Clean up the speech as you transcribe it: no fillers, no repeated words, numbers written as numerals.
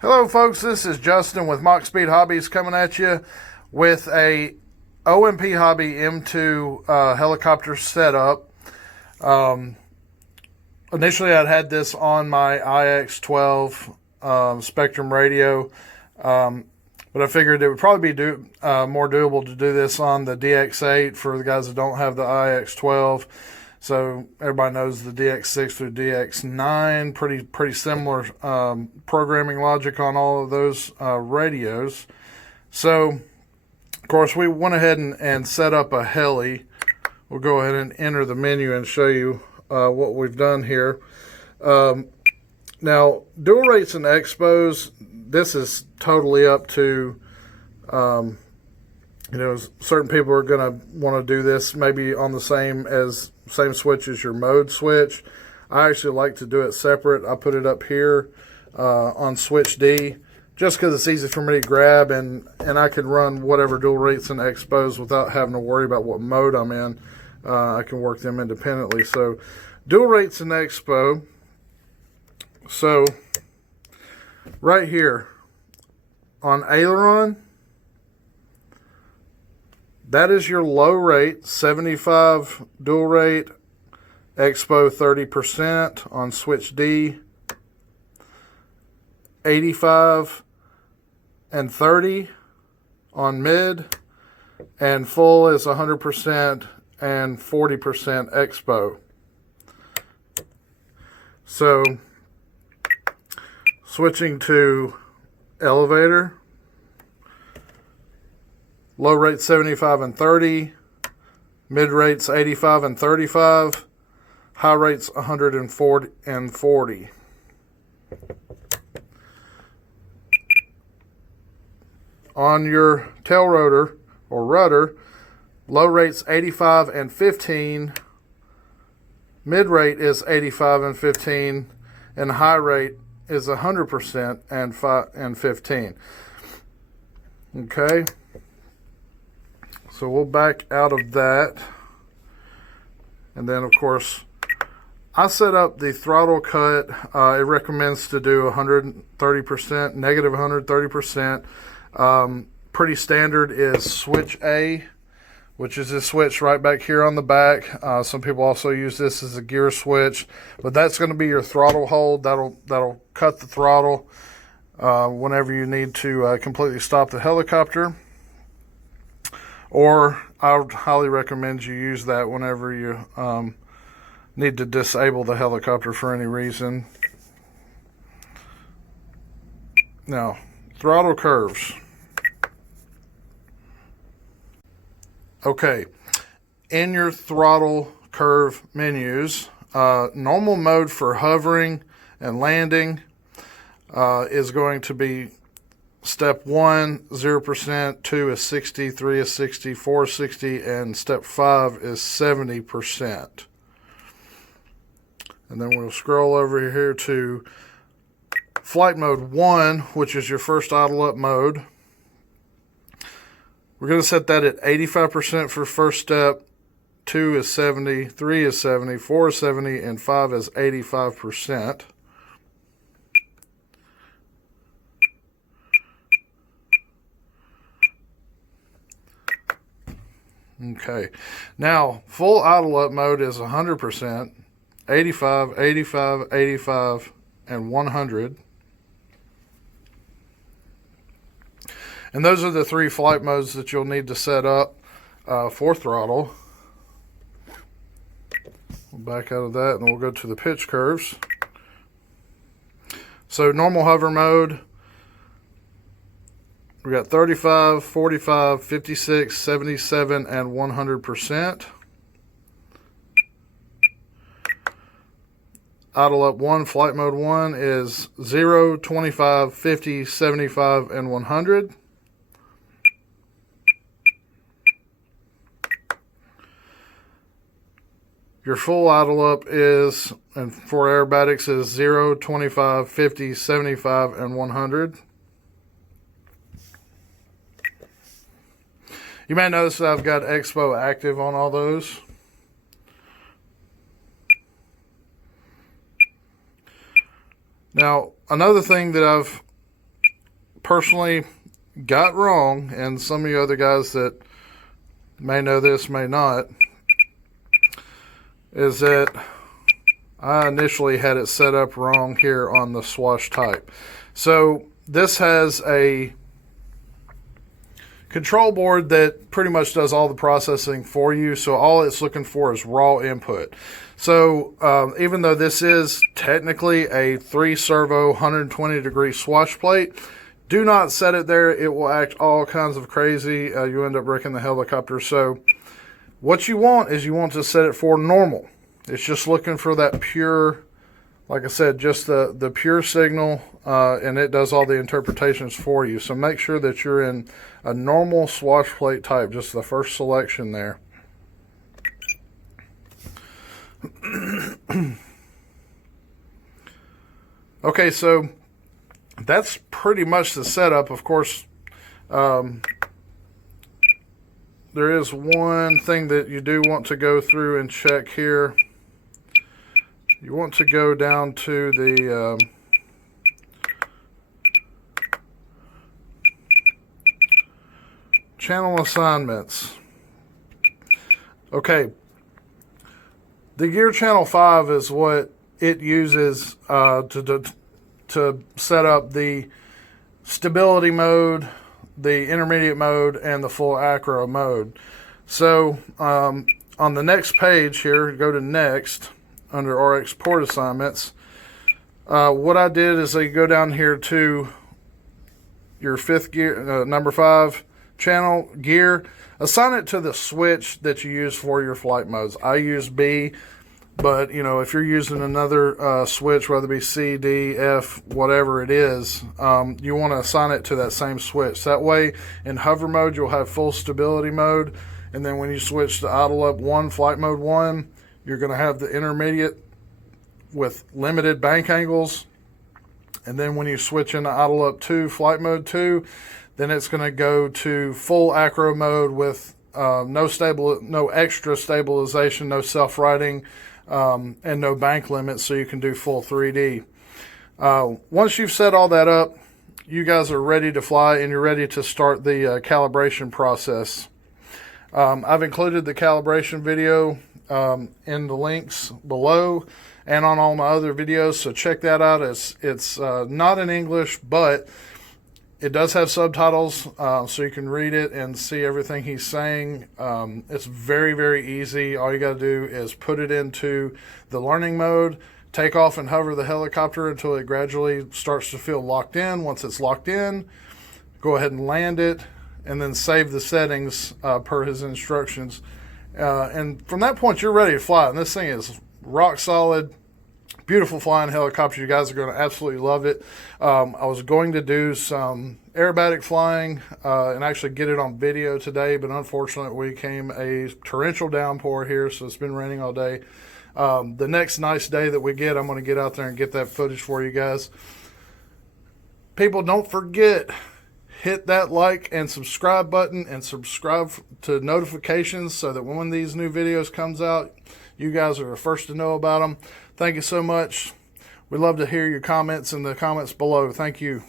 Hello folks, this is Justin with Mach Speed Hobbies coming at you with a OMP Hobby M2 helicopter setup. Initially I'd had this on my IX12 Spektrum radio, but I figured it would probably be more doable to do this on the DX8 for the guys that don't have the IX12. So everybody knows the DX6 through DX9, pretty similar programming logic on all of those radios. So, of course, we went ahead and set up a heli. We'll go ahead and enter the menu and show you what we've done here. Now, dual rates and expos, this is totally up to certain people are going to want to do this maybe on the same switch as your mode switch. I actually like to do it separate. I put it up here on switch D just because it's easy for me to grab, and I can run whatever dual rates and expos without having to worry about what mode I'm in. I can work them independently. So dual rates and expo. So right here on aileron, that is your low rate, 75 dual rate, expo 30% on switch D, 85 and 30 on mid, and full is 100% and 40% expo. So switching to elevator, low rate 75 and 30, mid rates 85 and 35, high rates 140 and 40. On your tail rotor or rudder, low rates 85 and 15, mid rate is 85 and 15, and high rate is 100% and 15. Okay. So we'll back out of that. And then, of course, I set up the throttle cut. It recommends to do 130%, negative 130%. Pretty standard is switch A, which is this switch right back here on the back. Some people also use this as a gear switch, but that's going to be your throttle hold. That'll cut the throttle whenever you need to completely stop the helicopter. Or I would highly recommend you use that whenever you need to disable the helicopter for any reason. Now, throttle curves. Okay, in your throttle curve menus, normal mode for hovering and landing is going to be step 1, 0%, 2 is 60, 3 is 60, 4 is 60, and step 5 is 70%. And then we'll scroll over here to flight mode 1, which is your first idle up mode. We're going to set that at 85% for first step, 2 is 70, 3 is 70, 4 is 70, and 5 is 85%. Okay, now full idle up mode is 100%, 85, 85, 85, and 100. And those are the three flight modes that you'll need to set up for throttle. We'll back out of that and we'll go to the pitch curves. So normal hover mode, we got 35, 45, 56, 77, and 100%. Idle up 1, flight mode 1 is 0, 25, 50, 75, and 100. Your full idle up is, and for aerobatics, is 0, 25, 50, 75, and 100. You may notice that I've got Expo active on all those. Now, another thing that I've personally got wrong, and some of you other guys that may know this, may not, is that I initially had it set up wrong here on the Swash type. So this has a control board that pretty much does all the processing for you. So all it's looking for is raw input. So even though this is technically a 3-servo 120-degree Swash plate, do not set it there. It will act all kinds of crazy. You end up wrecking the helicopter. So what you want is you want to set it for normal. It's just looking for that pure, like I said, just the pure signal, and it does all the interpretations for you. So make sure that you're in a normal Swash plate type, just the first selection there. Okay, so that's pretty much the setup. Of course, there is one thing that you do want to go through and check here. You want to go down to the channel assignments. Okay, the gear channel 5 is what it uses to set up the stability mode, the intermediate mode, and the full acro mode. So on the next page here, go to next under RX port assignments. What I did is I go down here to your 5th gear, number 5 channel gear, assign it to the switch that you use for your flight modes. I use B, but you know, if you're using another switch, whether it be C, D, F, whatever it is, you want to assign it to that same switch. That way in hover mode you'll have full stability mode, and then when you switch to idle up 1, flight mode 1, you're going to have the intermediate with limited bank angles, and then when you switch into idle up 2, flight mode 2, then it's going to go to full acro mode with no extra stabilization, no self-righting, and no bank limits, so you can do full 3D. Once you've set all that up, you guys are ready to fly and you're ready to start the calibration process. I've included the calibration video in the links below and on all my other videos, so check that out. It's not in English, but it does have subtitles, so you can read it and see everything he's saying. It's very, very easy. All you got to do is put it into the learning mode, take off and hover the helicopter until it gradually starts to feel locked in. Once it's locked in, go ahead and land it, and then save the settings per his instructions. And from that point, you're ready to fly. And this thing is rock solid. Beautiful flying helicopter. You guys are going to absolutely love it. I was going to do some aerobatic flying and actually get it on video today, but unfortunately came a torrential downpour here, so it's been raining all day. The next nice day that we get, I'm going to get out there and get that footage for you guys. People, don't forget, hit that like and subscribe button and subscribe to notifications so that when these new videos comes out, you guys are the first to know about them. Thank you so much. We'd love to hear your comments in the comments below. Thank you.